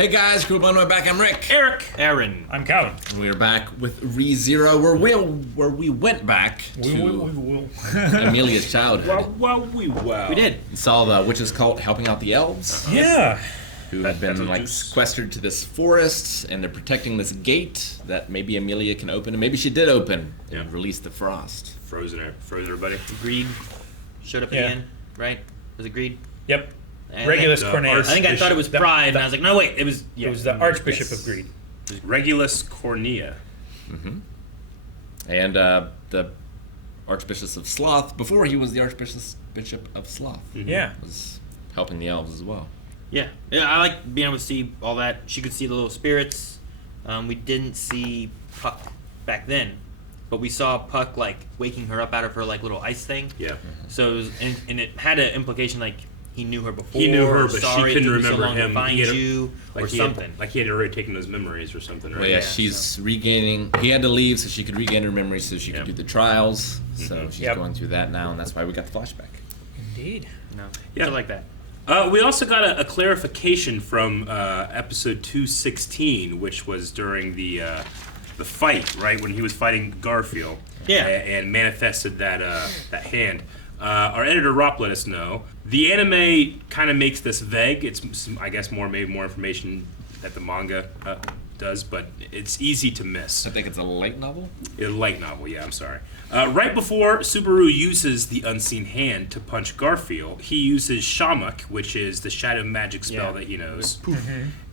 Hey guys, group on my back. I'm Rick. Eric. Aaron. I'm Calvin. And we are back with ReZero, where we went back to Amelia's childhood. We did. We saw the witch's cult helping out the elves. Yeah. Who have been sequestered to this forest, and they're protecting this gate that maybe Amelia can open, and maybe she did open and release the frost. Frozen everybody. Greed showed up again, right? Was it Greed? Yep. And Regulus Cornelius. I think I thought it was Pride, and I was like, no, wait, it was... Yeah. It was the Archbishop of Greed. Regulus Cornea. Mm-hmm. And the Archbishop of Sloth, before he was the Archbishop of Sloth. Mm-hmm. Yeah. Was helping the elves as well. Yeah, I like being able to see all that. She could see the little spirits. We didn't see Puck back then, but we saw Puck like waking her up out of her like little ice thing. Yeah. So it was, and it had an implication like he knew her before. He knew her, but sorry she couldn't it took remember so long him. to find you like or something. Like he had already taken those memories or something, right? Well, yeah, she's regaining. He had to leave so she could regain her memories, so she could do the trials. So she's going through that now, and that's why we got the flashback. Indeed. No, yeah, I like that. We also got a clarification from episode 216, which was during the fight, right, when he was fighting Garfield. Yeah. And manifested that hand. Our editor Rop let us know the anime kind of makes this vague. It's I guess maybe more information that the manga does, but it's easy to miss. I think it's a light novel. A light novel, yeah. I'm sorry. Right before Subaru uses the unseen hand to punch Garfield, he uses Shamuk, which is the shadow magic spell that he knows.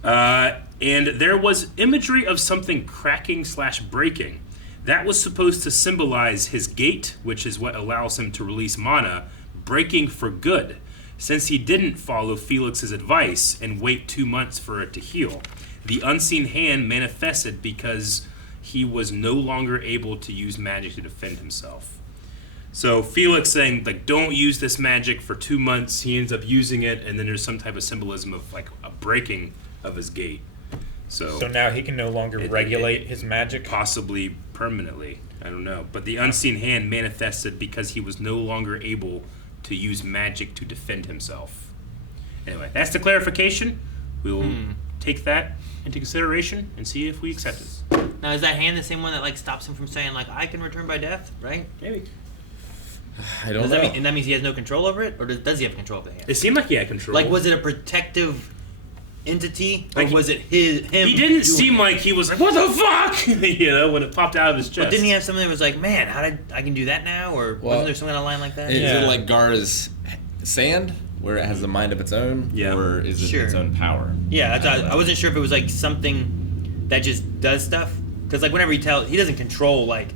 And there was imagery of something cracking/breaking. That was supposed to symbolize his gate, which is what allows him to release mana, breaking for good, since he didn't follow Felix's advice and wait 2 months for it to heal. The unseen hand manifested because he was no longer able to use magic to defend himself. So Felix saying, like, don't use this magic for 2 months. He ends up using it, and then there's some type of symbolism of, like, a breaking of his gate. So now he can no longer regulate his magic? Possibly permanently. I don't know. But the unseen hand manifested because he was no longer able to use magic to defend himself. Anyway, that's the clarification. We'll take that into consideration and see if we accept it. Now, is that hand the same one that like stops him from saying like I can return by death? Right? Maybe. I don't Does know. and that means he has no control over it, or does he have control of the hand? It seemed like he had control. Like, was it a protective entity, or Like, was it him? He didn't seem like he was like, what the fuck? You know, when it popped out of his chest. But didn't he have something that was like, man, I can do that now? Or wasn't there some kind of line like that? Is it like Gar's sand, where it has a mind of its own? Yeah. Or is it its own power? Yeah, I wasn't sure if it was like something that just does stuff. Because like whenever he doesn't control like,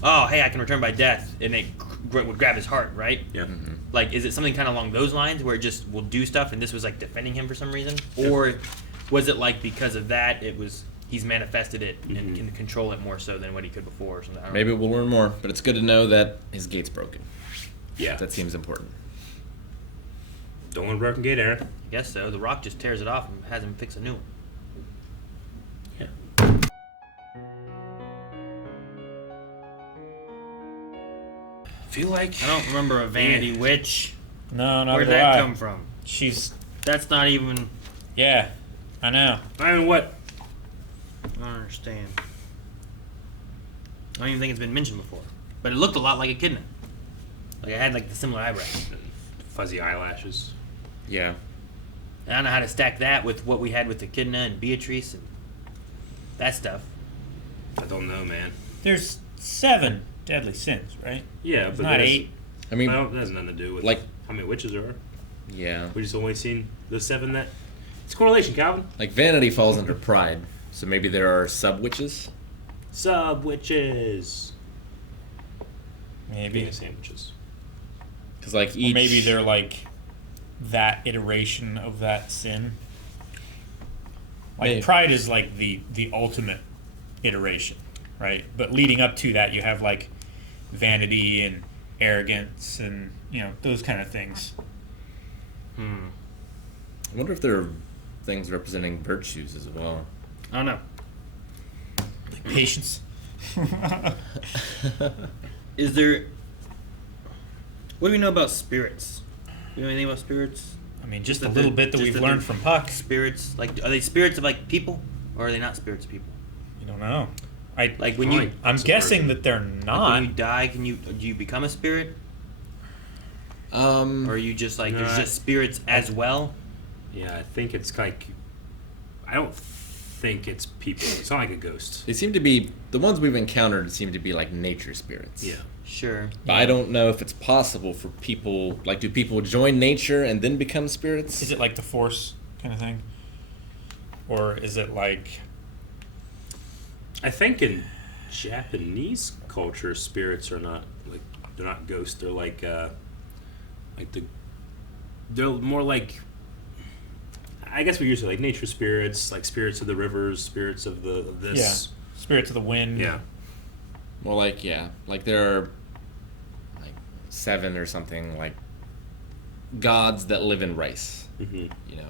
oh, hey, I can return by death, and it would grab his heart, right? Yeah. Mm-hmm. Like, is it something kind of along those lines where it just will do stuff, and this was like defending him for some reason, or was it like because of that he's manifested it and can control it more so than what he could before or something? I don't Maybe know. we'll learn more, but it's good to know that his gate's broken. Yeah. That seems important. Don't want a broken gate, Aaron. I guess so. The Rock just tears it off and has him fix a new one. Yeah. Feel like I don't remember a vanity witch. No, not Where'd do that I. come from? She's... That's not even... Yeah, I know. I mean, what? I don't understand. I don't even think it's been mentioned before. But it looked a lot like Echidna. Like, it had, like, the similar eyebrows. Fuzzy eyelashes. Yeah. And I don't know how to stack that with what we had with Echidna and Beatrice and that stuff. I don't know, man. There's 7 deadly sins, right? Yeah, It's but not that 8. I mean, that has nothing to do with like, how many witches there are. yeah. We just only seen the 7 that... It's correlation, Calvin. Like, vanity falls under pride, so maybe there are sub-witches? Sub-witches. Maybe. Penis sandwiches. Because, like, Or each... maybe they're like that iteration of that sin. Like, Maybe. pride is like the ultimate iteration, right? But leading up to that, you have like vanity and arrogance and, you know, those kind of things. I wonder if there are things representing virtues as well. I don't know. Like patience. Is there... What do we know about spirits? Do you know anything about spirits? I mean, just a That little they're- bit that just we've that learned they're from Puck. Spirits, like, are they spirits of like people, or are they not spirits of people? You don't know. Like when you, I'm That's a guessing person. that they're like not. when you die, do you become a spirit, or are you just like there's No, just spirits as well? Yeah, I think it's like. I don't think it's people. It's not like a ghost. They seem to be the ones we've encountered. Seem to be like nature spirits. Yeah. Sure. But I don't know if it's possible for people. Like, do people join nature and then become spirits? Is it like the Force kind of thing, or is it like? I think in Japanese culture, spirits are not like they're not ghosts. They're like they're more like. I guess we usually like nature spirits, like spirits of the rivers, spirits of this. Spirits of the wind. Yeah. Well, like like there are like 7 or something like gods that live in rice. Mm-hmm. You know,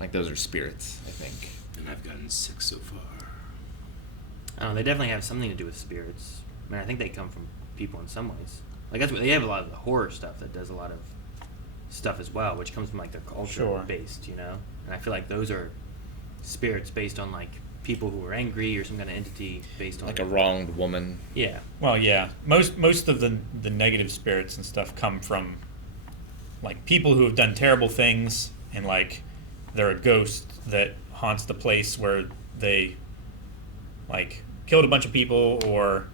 like those are spirits. I think. And I've gotten 6 so far. I don't know. They definitely have something to do with spirits. I mean, I think they come from people in some ways. Like that's what they have a lot of the horror stuff that does a lot of stuff as well, which comes from like their culture Sure. based, you know. And I feel like those are spirits based on like people who are angry or some kind of entity based on Like a wronged woman. yeah. Well, yeah. Most of the negative spirits and stuff come from like people who have done terrible things, and like they're a ghost that haunts the place where they like killed a bunch of people, or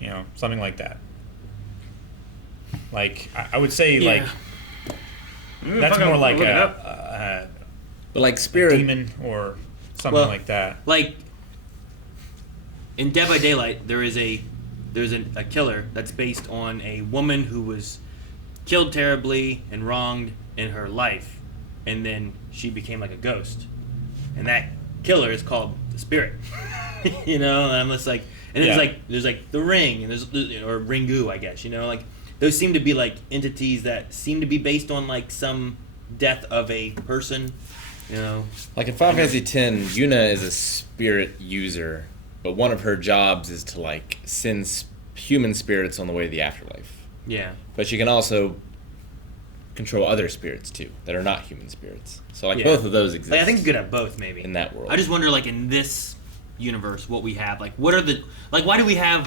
you know, something like that. Like I would say Yeah. like that's more like a But like spirit. demon or something Well, like that. Like in Dead by Daylight, there's a killer that's based on a woman who was killed terribly and wronged in her life, and then she became like a ghost, and that killer is called the spirit. You know, and I'm just like, and Yeah. there's like the Ring, and there's or Ringu, I guess. You know, like those seem to be like entities that seem to be based on like some death of a person. You know, Like in Final Fantasy X, Yuna is a spirit user, but one of her jobs is to like send human spirits on the way to the afterlife. yeah. But she can also control other spirits too that are not human spirits. So like Yeah. both of those exist. Like, I think you could have both, maybe. in that world. I just wonder, like, in this universe, what we have. Like, what are the... Like, why do we have,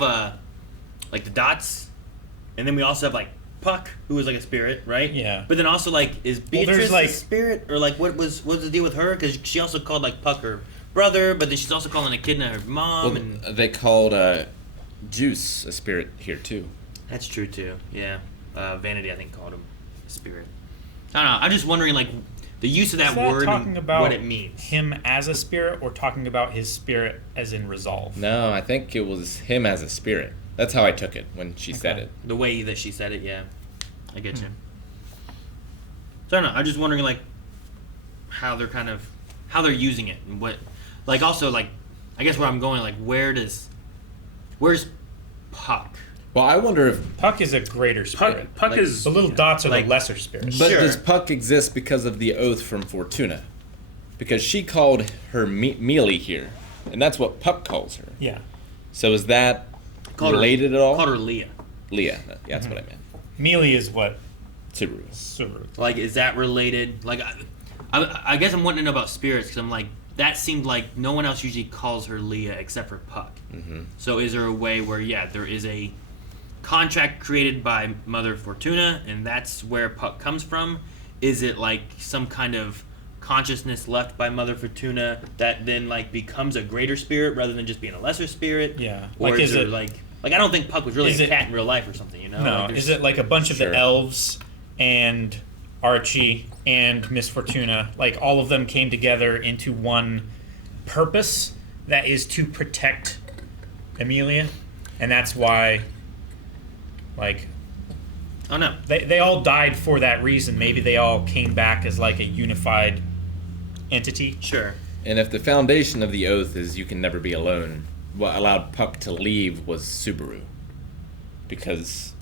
like, the dots? And then we also have, like, Puck, who is, like, a spirit, right? Yeah. But then also, like, is Well, there's, Beatrice like- a spirit? Or, like, what was the deal with her? Because she also called, like, Puck her brother, but then she's also calling Echidna her mom. Well, And they called Juice a spirit here too. that's true, too. Yeah. Vanity, I think, called him a spirit. I don't know. I'm just wondering, like, the use of that Is that word talking and about what it means. him as a spirit, or talking about his spirit as in resolve? No, I think it was him as a spirit. That's how I took it when she said Okay. it. The way that she said it, yeah. I get you. So I don't know. I'm just wondering, like, how they're using it and what, like, also, like, I guess where I'm going, like, where's Puck? Well, I wonder if Puck is a greater spirit. Puck Like, is The little dots are Like- the lesser spirits. But Sure. does Puck exist because of the oath from Fortuna? Because she called her Mealy here, and that's what Puck calls her. Yeah. So is that Called her- related at all? Called her Leah. Leah. Yeah, that's what I meant. Mealy is what Subaru. Subaru. Like, is that related? Like, I guess I'm wanting to know about spirits because I'm like, that seemed like no one else usually calls her Leah except for Puck. Mm-hmm. So is there a way where, yeah, there is a contract created by Mother Fortuna, and that's where Puck comes from? Is it like some kind of consciousness left by Mother Fortuna that then like becomes a greater spirit rather than just being a lesser spirit? Yeah. Or Like, is is it it- like I don't think Puck was really Is a it- cat in real life or something, you know? No, Like, there's- is it like a bunch of Sure. the elves and Archie and Miss Fortuna, like all of them came together into one purpose that is to protect Amelia, and that's why, like, Oh no. they all died for that reason. Maybe they all came back as like a unified entity. Sure. And if the foundation of the oath is you can never be alone, what allowed Puck to leave was Subaru. Because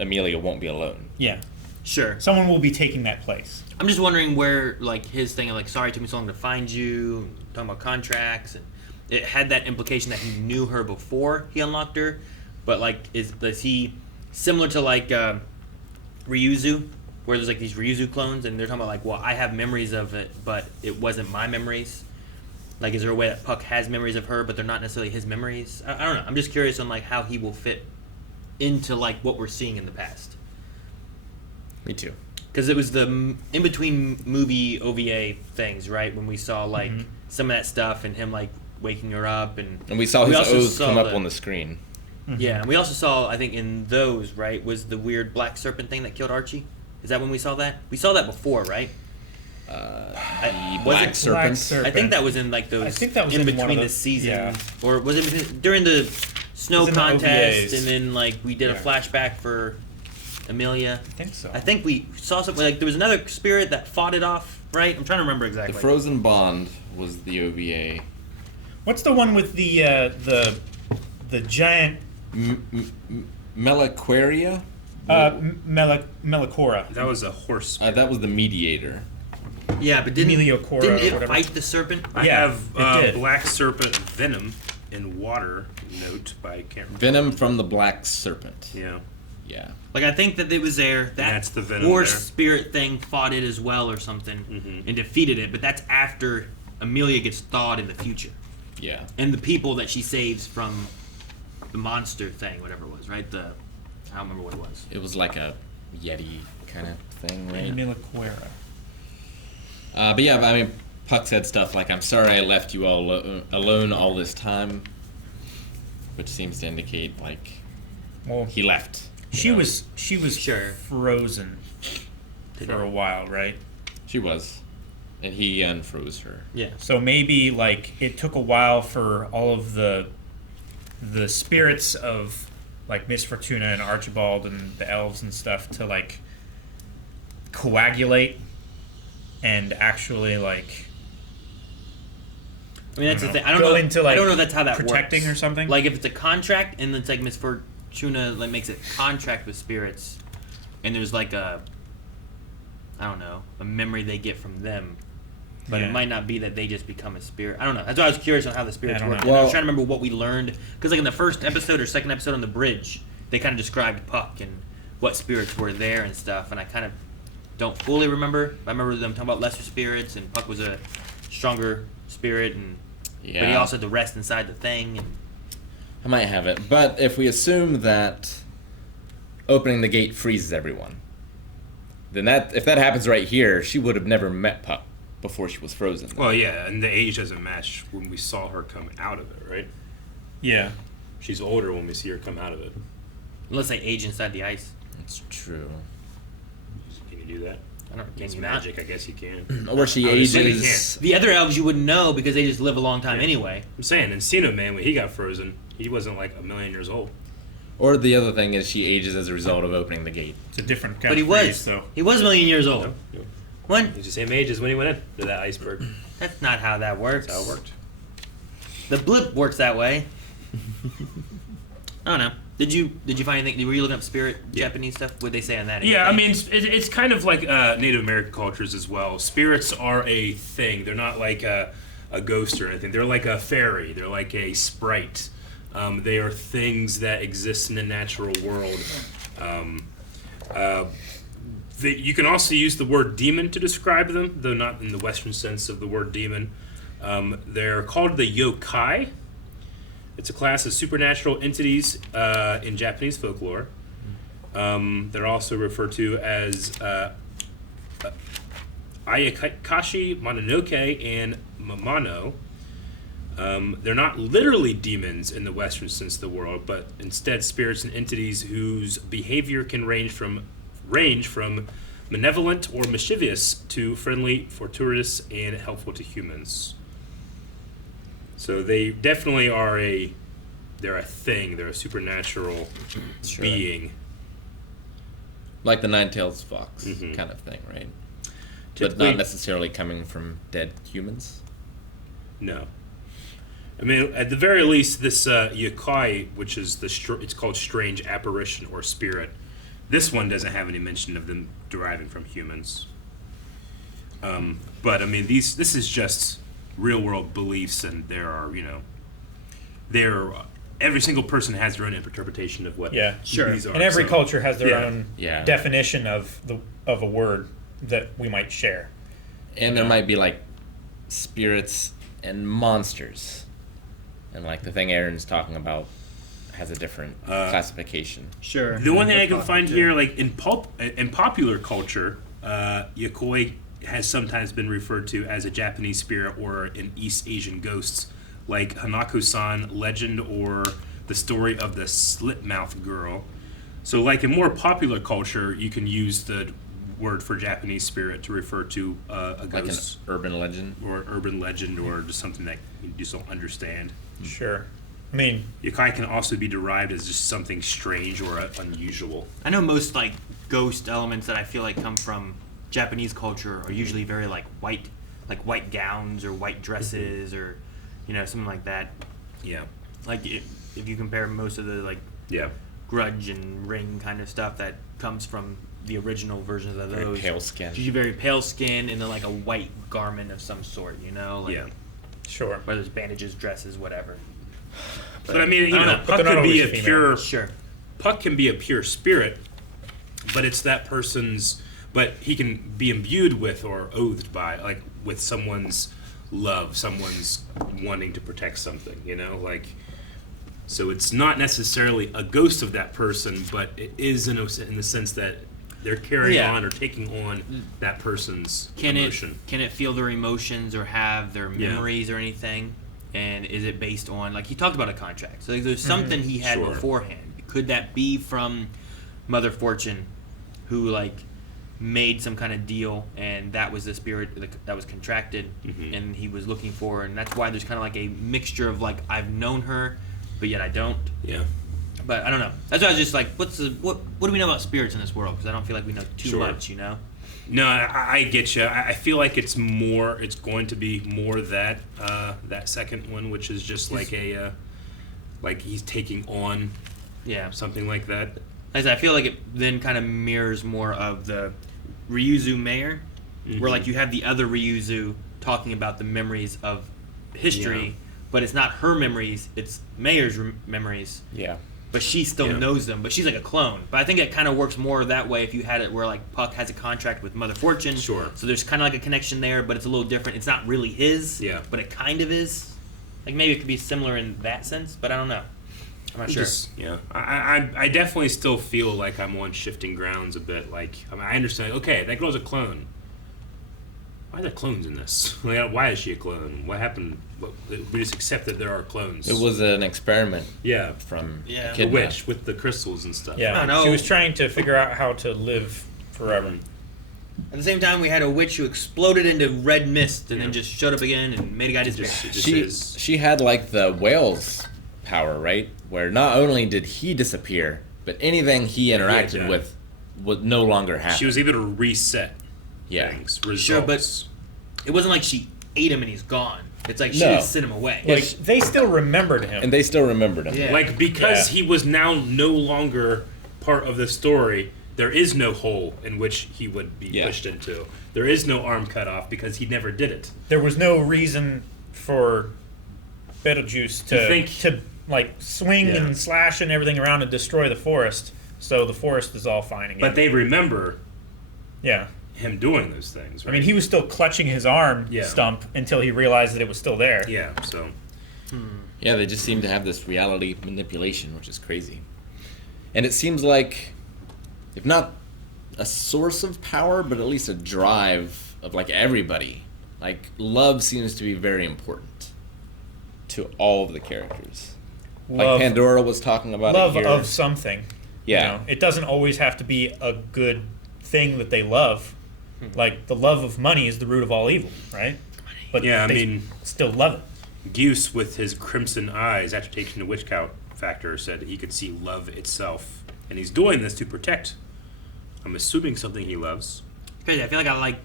Amelia won't be alone. Yeah, Sure. someone will be taking that place. I'm just wondering where, like, his thing of, like, sorry it took me so long to find you, talking about contracts, and it had that implication that he knew her before he unlocked her, but, like, is he similar to, like, Ryuzu where there's like these Ryuzu clones, and they're talking about like, well, I have memories of it, but it wasn't my memories. Like, is there a way that Puck has memories of her, but they're not necessarily his memories? I don't know. I'm just curious on like how he will fit into like what we're seeing in the past. Me too. Because it was the in between movie OVA things, right? When we saw like some of that stuff and him like waking her up, and we saw his also oath saw come up on the screen. Yeah, and we also saw, I think, in those, right, was the weird black serpent thing that killed Archie. Is that when we saw that? We saw that before, right? Black Serpent. I think that was in like those. I think that was in in between one of the the- season, yeah. or was it during the snow It was in the contest, OVAs. and then like we did a Yeah. flashback for Amelia. I think so. I think we saw something like there was another spirit that fought it off, right? I'm trying to remember The exactly. Frozen Bond was the OVA. What's the one with the giant Meliquaria? Melicora? That was a horse. That was the Mediator. Yeah, but didn't Meliocora didn't or it whatever. fight the serpent? I Yeah, have it did. Black Serpent Venom in Water note, but I can't remember. Venom from the Black Serpent. Yeah. Yeah. Like I think that it was there. That That's the Venom horse there. spirit thing fought it as well, or something, and defeated it. But that's after Amelia gets thawed in the future, Yeah. and the people that she saves from the monster thing, whatever it was, right? I don't remember what it was. It was like a Yeti kind of thing, right? Meliquera. But yeah, I mean, Puck said stuff like, "I'm sorry I left you all alone all this time," which seems to indicate like Well, he left. she was Sure. frozen Did for it? a while, right? She was, and he unfroze her. Yeah. So maybe like it took a while for all of the spirits of like Miss Fortuna and Archibald and the elves and stuff to like coagulate and actually like I mean, that's I the don't thing. know. I don't Go know. into, I like, don't know if that's how that protecting works. or something? Like if it's a contract, and it's like Miss Fortuna like makes a contract with spirits, and there's like a, I don't know, a memory they get from them, but Yeah. it might not be that they just become a spirit. I don't know. That's why I was curious on how the spirits I don't work. know. And I was Well- trying to remember what we learned because like in the first episode or second episode on the bridge, they kind of described Puck and what spirits were there and stuff, and I kind of don't fully remember. I remember them talking about lesser spirits, and Puck was a stronger spirit, and but he Yeah. also had to rest inside the thing. And I might have it, but if we assume that opening the gate freezes everyone, then if that happens right here, she would have never met Puck before she was frozen. Well, yeah, and the age doesn't match when we saw her come out of it, right? yeah. She's older when we see her come out of it. unless they age inside the ice, It's true. Can you do that? I don't. Can It's you magic, I guess you can. Or she Obviously they ages. can't. The other elves you wouldn't know because they just live a long time Yeah. anyway. I'm saying, Encino Man, when he got frozen, he wasn't like a million years old. Or the other thing is she ages as a result of opening the gate. It's a different kind But he of freeze, was. though. He was a million years old. No, What? he's the same age as when he went into that iceberg. That's not how that works. That's how it worked. The blip works that way. I don't know. Did you find anything? Were you looking up spirit Japanese stuff? What'd they say on that? Yeah, I mean, it's kind of like Native American cultures as well. Spirits are a thing. They're not like a ghost or anything. They're like a fairy. They're like a sprite. They are things that exist in the natural world. You can also use the word demon to describe them, though not in the Western sense of the word demon. They're called the yokai. It's a class of supernatural entities in Japanese folklore. They're also referred to as Ayakashi, Mononoke, and Mamano. They're not literally demons in the Western sense of the world, but instead spirits and entities whose behavior can range from malevolent or mischievous to friendly, fortuitous, and helpful to humans. So they definitely are they're a thing. They're a supernatural Sure. being. Like the Nine-Tailed Fox Mhm. kind of thing, right? But Typically- not necessarily coming from dead humans. No. I mean, at the very least, this yokai, which is it's called strange apparition or spirit. This one doesn't have any mention of them deriving from humans. But I mean, this is just real world beliefs, and there are they're every single person has their own interpretation of what Sure. these are. And every so- culture has their own Yeah. definition of a word that we might share. And there might be like spirits and monsters, and like the thing Aaron's talking about has a different classification. Sure. The one thing I can That's find too. here, like in popular culture, Yokoi has sometimes been referred to as a Japanese spirit or an East Asian ghost, like Hanako-san legend or the story of the slit-mouthed girl. So, like in more popular culture, you can use the word for Japanese spirit to refer to a Like an ghost urban legend. or urban legend or just something that you just don't understand. Sure. I mean, Yokai can also be derived as just something strange or unusual. I know most like ghost elements that I feel like come from Japanese culture are usually very like white gowns or white dresses or something like that. Yeah. Like if you compare most of the like Yeah. Grudge and Ring kind of stuff that comes from the original versions of Very those. pale skin. Usually very pale skin and then like a white garment of some sort, like Yeah. sure. whether it's bandages, dresses, whatever. But I mean, I don't know. Puck But they're could not be a always female. pure Sure. Puck can be a pure spirit, but it's that person's. But he can be imbued with or oathed by, like with someone's love, someone's wanting to protect something. Like. So it's not necessarily a ghost of that person, but it is in the sense that they're carrying Yeah. on or taking on that person's Can emotion. it feel their emotions or have their Yeah. memories or anything? And is it based on like he talked about a contract? So like, there's something he had Sure. beforehand. Could that be from Mother Fortune, who like made some kind of deal, and that was the spirit that was contracted, and he was looking for, and that's why there's kind of like a mixture of like I've known her, but yet I don't. Yeah. But I don't know. That's why I was just like, what do we know about spirits in this world? Because I don't feel like we know too Sure. much, No, I get you. I feel like it's going to be more that second one, which is just like like he's taking on Yeah. something like that. As I feel like it then kind of mirrors more of the Ryuzu mayor, where like you have the other Ryuzu talking about the memories of history, Yeah. but it's not her memories, it's Mayor's memories. Yeah. But she still Yeah. knows them, but she's like a clone. But I think it kind of works more that way if you had it where like Puck has a contract with Mother Fortune. Sure. So there's kind of like a connection there, but it's a little different. It's not really his, Yeah. but it kind of is. Like maybe it could be similar in that sense, but I don't know. I'm not sure. Yeah, I definitely still feel like I'm on shifting grounds a bit. Like I understand. Okay, that girl's a clone. Why are there clones in this? Why is she a clone? What happened? We just accept that there are clones. It was an experiment Yeah, from Yeah. a the kid. witch with the crystals and stuff. I Yeah. don't know. She was trying to figure out how to live forever. At the same time, we had a witch who exploded into red mist and Yeah. then just showed up again and made a guy disappear. She had like the whale's power, right? Where not only did he disappear, but anything he interacted done. with would no longer happen. She was able to reset yeah. things. Sure, but Results. it wasn't like she ate him and he's gone. It's like she No. just sent him away. Like they still remembered him. And they still remembered him. Yeah. Like because Yeah. he was now no longer part of the story, there is no hole in which he would be Yeah. pushed into. There is no arm cut off because he never did it. There was no reason for Betelgeuse to think- like swing Yeah. and slash and everything around and destroy the forest. So the forest is all fine again. But they remember yeah. him doing those things, I right? mean, he was still clutching his arm Yeah. stump until he realized that it was still there. Yeah, so Yeah, they just seem to have this reality manipulation, which is crazy. And it seems like, if not a source of power, but at least a drive of like everybody. Like love seems to be very important to all of the characters. Like Love- Pandora was talking about Love it here. of something. Yeah. It doesn't always have to be a good thing that they love. Like the love of money is the root of all evil, right? But Yeah, I they mean- still love it. Guse, with his crimson eyes, after taking the witch count factor, said he could see love itself. And he's doing this to protect, I'm assuming, something he loves. Crazy. I feel like I like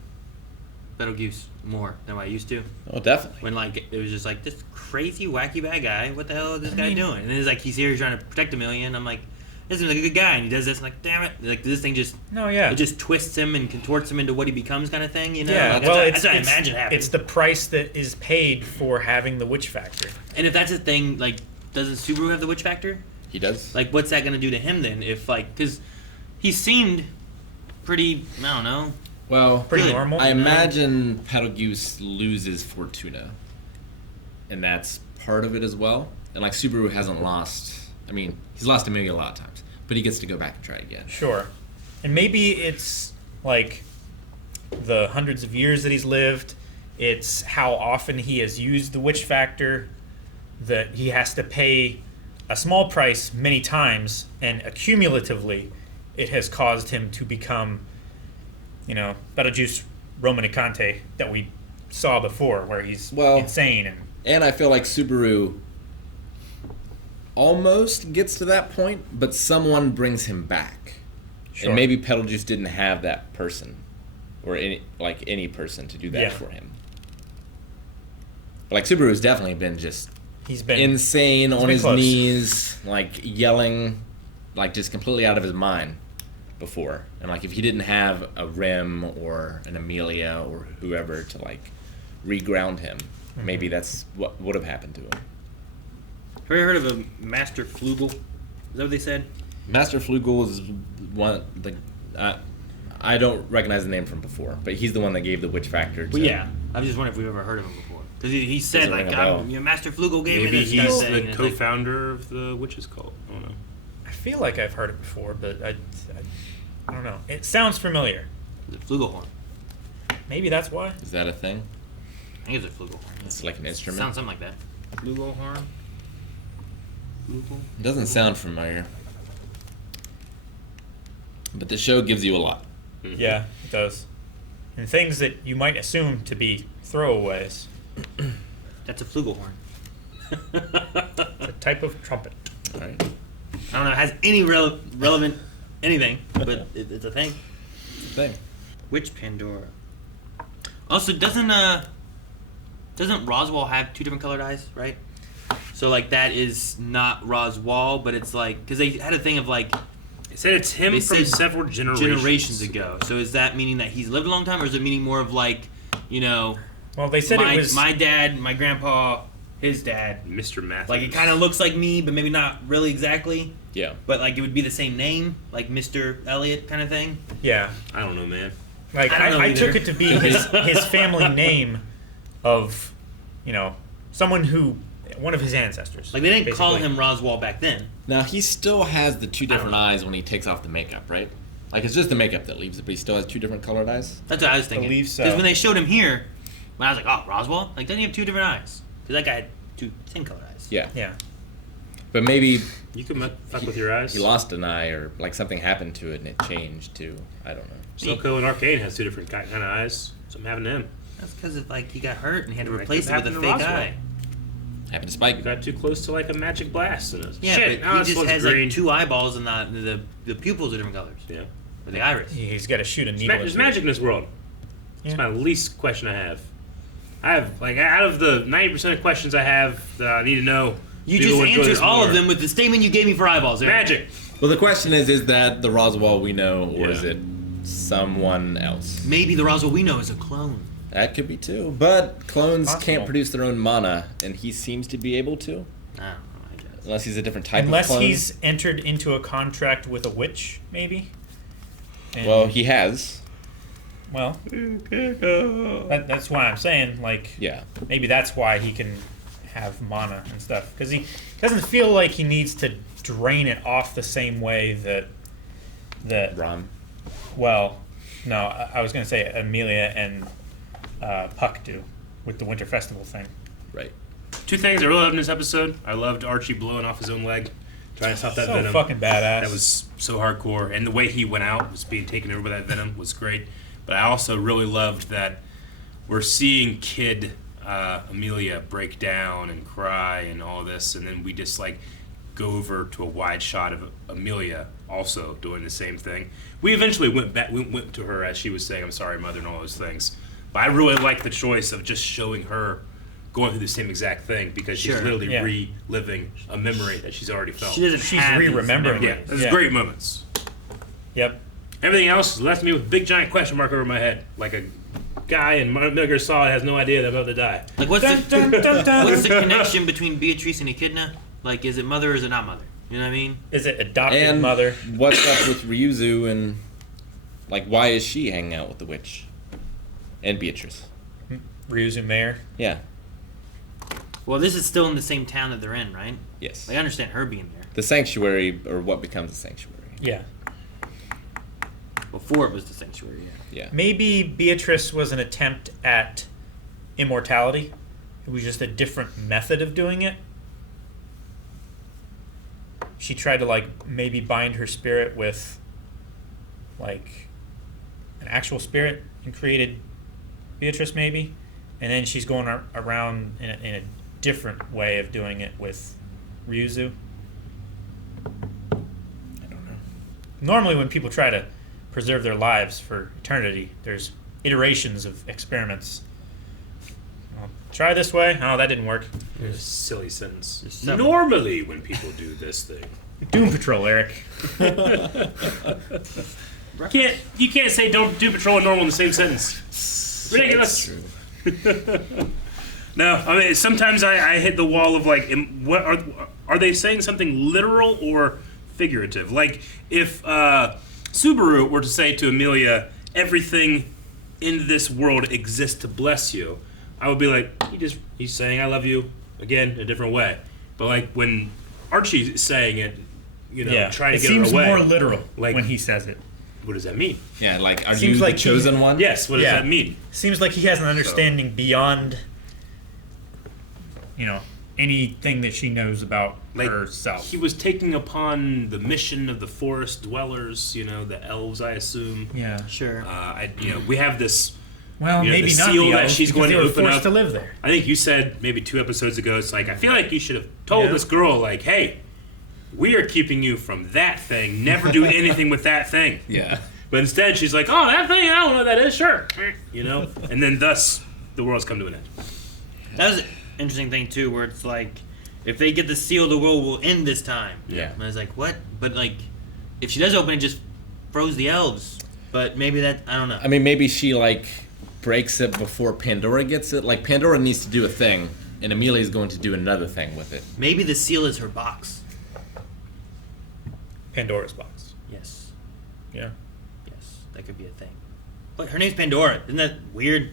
Betelgeuse more than what I used to. Oh, definitely. When like it was just like this crazy wacky bad guy. What the hell is this guy doing? And then it's like he's here trying to protect a million. I'm like, this seems like a good guy, and he does this. I'm like, damn it! Like this thing just No, yeah. it just twists him and contorts him into what he becomes, kind of thing. Yeah, Like, well, that's what I imagine happening. It's the price that is paid for having the witch factor. And if that's a thing, like doesn't Subaru have the witch factor? He does. Like, what's that gonna do to him then? If like, because he seemed pretty, I don't know. Well, Pretty Good. normal. I imagine Petelgeuse loses Fortuna, and that's part of it as well. And like Subaru hasn't lost. I mean, he's lost Amelia a lot of times, but he gets to go back and try again. Sure. And maybe it's like the hundreds of years that he's lived. It's how often he has used the witch factor that he has to pay a small price many times, and accumulatively, it has caused him to become, Betelgeuse Romanicante that we saw before, where he's insane And I feel like Subaru almost gets to that point, but someone brings him back. Sure. And maybe Petelgeuse didn't have that person, or any person to do that Yeah. for him. But like Subaru's definitely been just he's been insane on been his close. knees, like yelling, like just completely out of his mind before. And like if he didn't have a Rim or an Amelia or whoever to like reground him, maybe that's what would have happened to him. Have you heard of a Master Flugel? Is that what they said? Master Flugel is one. I don't recognize the name from before, but he's the one that gave the witch factor to. Well, yeah. I'm just wondering if we've ever heard of him before. Because he said, Doesn't like, ring a bell. Master Flugel gave Maybe me this he's kind of thing. the And it's like, co-founder of the Witches Cult. I don't know. I feel like I've heard it before, but I don't know. It sounds familiar. the Flugelhorn. Maybe that's why. Is that a thing? I think it's a Flugelhorn. It's like an instrument. Sounds something like that. Flugelhorn? Flugel? It doesn't sound familiar. But the show gives you a lot. Yeah, it does. And things that you might assume to be throwaways. That's a Flugelhorn. It's a type of trumpet. All right. I don't know. It has any relevant anything, but it's a thing. Thing. Which Pandora? Also, doesn't Roswell have two different colored eyes, right? So like that is not Roswell, but it's like because they had a thing of like They said it's him They from said several generations ago. So is that meaning that he's lived a long time, or is it meaning more of like, Well, they said my, it was my dad, my grandpa, his dad? Mr. Matthews. Like it kind of looks like me, but maybe not really exactly. Yeah. But like it would be the same name, like Mr. Elliot kind of thing. yeah. I don't know, man. Like I don't know I either. took it to be his family name of, someone who one of his ancestors. Like they didn't call basically. him Roswell back then. Now he still has the two different know. eyes when he takes off the makeup, right? Like it's just the makeup that leaves it, but he still has two different colored eyes. That's what I was thinking. Believe so. Because when they showed him here, when I was like, oh, Roswell? Like, doesn't he have two different eyes? Because that guy had two same color eyes. Yeah. Yeah. But maybe You can fuck with your eyes. he lost an eye, or like something happened to it and it changed too. I don't know. Silco and Arcane has two different kind of eyes. Something happened to him. That's because of like he got hurt and he had to That replace could it with a happen fake to Roswell. eye. Happened to Spike. You got too close to like a magic blast. And Yeah, shit, but he this just one's has green. like two eyeballs and the pupils are different colors. Yeah. Or the iris. He's got to shoot a needle. There's into it. magic in this world. That's Yeah. my least question I have. I have, like, out of the 90% of questions I have that I need to know. You people just will enjoy answered this all more. of them with the statement you gave me for eyeballs. Aaron. Magic. Well, the question is that the Roswell we know, or is Yeah. it someone else? Maybe the Roswell we know is a clone. That could be too. But clones Possible. can't produce their own mana, and he seems to be able to, I don't know, I guess. unless he's a different type Unless of clone. he's entered into a contract with a witch, maybe. And, Well, he has. well, that's why I'm saying, like, Yeah. maybe that's why he can have mana and stuff, because he doesn't feel like he needs to drain it off the same way that Rom. well, no, I was gonna say Amelia and Puck do with the Winter Festival thing. Right. Two things I really loved in this episode. I loved Archie blowing off his own leg, trying to stop that So venom. fucking badass. That was so hardcore, and the way he went out, was being taken over by that venom, was great. But I also really loved that we're seeing Kid Amelia break down and cry and all this, and then we just like go over to a wide shot of Amelia also doing the same thing. We eventually went back, we went to her as she was saying, "I'm sorry, mother," and all those things. But I really like the choice of just showing her going through the same exact thing, because she's Sure. literally Yeah. reliving a memory that she's already felt. She doesn't She's have these re-remembering Yeah, it. memories. there's great moments. Yep. Everything else left me with a big giant question mark over my head, like a guy in Metal Gear Solid has no idea they're about to die. Like what's Dun, the dun, dun, dun. what's the connection between Beatrice and Echidna? Like, is it mother or is it not mother? You know what I mean? Is it adopted And mother? what's up with Ryuzu and like why is she hanging out with the witch and Beatrice? Ryuzu Mayor. Yeah. Well, this is still in the same town that they're in, right? Yes. Like, I understand her being there. The sanctuary, or what becomes the sanctuary. Yeah. Before it was the sanctuary, yeah. Yeah. Maybe Beatrice was an attempt at immortality. It was just a different method of doing it. She tried to, like, maybe bind her spirit with, like, an actual spirit and created Beatrice, maybe. And then she's going around in a different way of doing it with Ryuzu. I don't know. Normally when people try to preserve their lives for eternity, there's iterations of experiments. Well, try this way. Oh, that didn't work. Silly sentence. seven. Normally, when people do this thing, Doom Patrol, Eric. you can't say don't do patrol and normal in the same sentence. Ridiculous. True. No, I mean sometimes I hit the wall of like, what are they saying something literal or figurative? Like if Subaru were to say to Amelia, "Everything in this world exists to bless you," I would be like, he's saying I love you again in a different way. But like when Archie's saying it, trying to it get seems her away. more literal Like- when he says it. What does that mean? Yeah, like are Seems you like the he- chosen one? Yes, what does Yeah. that mean? Seems like he has an understanding beyond, anything that she knows about Like herself. he was taking upon the mission of the forest dwellers, the elves, I assume. Yeah. Sure. We have this. Well, the maybe not seal the that elves, she's because going they to were open forced up. to live there. I think you said maybe 2 episodes ago. It's like I feel like you should have told Yeah. this girl, like, "Hey, we are keeping you from that thing. Never do anything with that thing." Yeah. But instead, she's like, "Oh, that thing. I don't know what that is. Sure." And then thus the world's come to an end. That was an interesting thing, too, where it's like, if they get the seal, the world will end this time. Yeah. And I was like, what? But, like, if she does open it, just froze the elves. But maybe that, I don't know. I mean, maybe she like breaks it before Pandora gets it. Like Pandora needs to do a thing, and Amelia's going to do another thing with it. Maybe the seal is her box. Pandora's box. Yes. Yeah. Yes. That could be a thing. But her name's Pandora. Isn't that weird?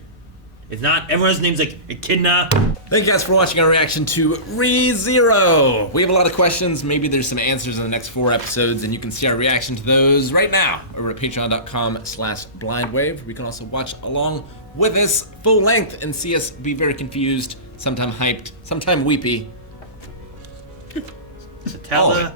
It's not. Everyone's name's like Echidna. Thank you guys for watching our reaction to ReZero. We have a lot of questions. Maybe there's some answers in the next 4 episodes, and you can see our reaction to those right now over at patreon.com/blindwave. We can also watch along with us full length and see us be very confused, sometime hyped, sometime weepy. Tell All the